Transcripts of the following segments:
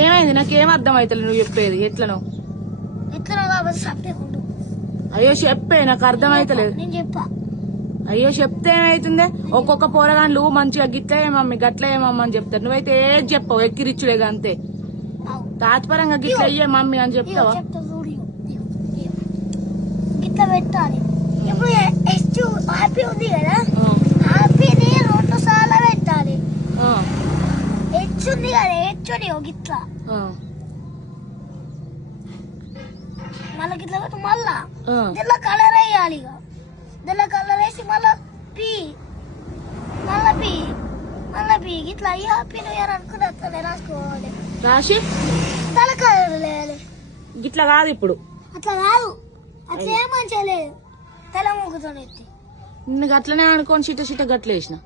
ఏమైంది? నాకేం అర్థం అవుతుంది నువ్వు చెప్పేది. ఎట్లనో అయ్యో చెప్పే, నాకు అర్థం అవుతలేదు. అయ్యో చెప్తే ఏమైతుందే? ఒక్కొక్క పోరగాన్లు మంచిగా గిట్లే మమ్మీ గట్లే మమ్మీ అని చెప్తారు. నువ్వైతే ఏది చెప్పవు, ఎక్కిరిచ్చులేగా అంతే. తాత్పరంగా గిట్ల అయ్యే మమ్మీ అని చెప్తావా? గిట్లా పెట్టాలి. ఇప్పుడు హ్యాపీ ఉంది కదా, హ్యాపీని 2 సార్లు పెట్టాలి. హెచ్ ఉంది కదా, హెచ్ని గిట్లా మళ్ళా గిట్లా పెట్టి మళ్ళా దీనిలో కలర్ వేయాలి. ఇక దీనిలో కలర్ వేసి మళ్ళా పి మళ్ళా పి గిట్లా అయ్యి హ్యాపీ న్యూ ఇయర్ అనుకుని అట్లా రాసుకోవాలి. రాసి తల కలర్ వేయాలి. గిట్లా కాదు ఇప్పుడు, అట్లా కాదు, అట్లా ఏం మంచిగా లేదు. తల ముగ్గుతో ఎత్తి నిన్ను అట్లనే అనుకోని చిట్ట గట్ల వేసిన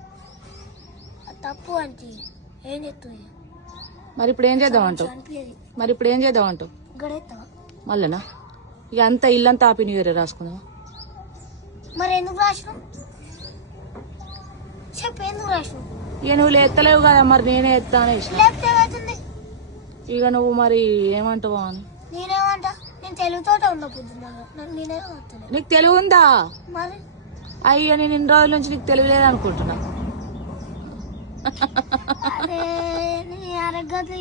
తప్పు అంటే ఏం చెప్తుంది. మరి ఇప్పుడు ఏం చేద్దాం అంటావు? మళ్ళనా ఇక అంతా ఇల్లంతా హ్యాపీ న్యూ ఇయర్ రాసుకుందాం. మరి ఎందుకు రాసినావు చెప్పు, ఎందుకు రాసినావు? ఇక నువ్వు ఎత్తలేవు కదా, మరి నేనే ఎత్తా అనేసి. ఇక నువ్వు మరి ఏమంటావా అని. నేనేమంటా, నేను తెలుగుతో ఉండబోతున్నా. నీకు తెలుగు ఉందా? మరి అయ్యో నేను ఇన్ని రోజుల నుంచి నీకు తెలియలేదు అనుకుంటున్నా. అరే నీ అరగదు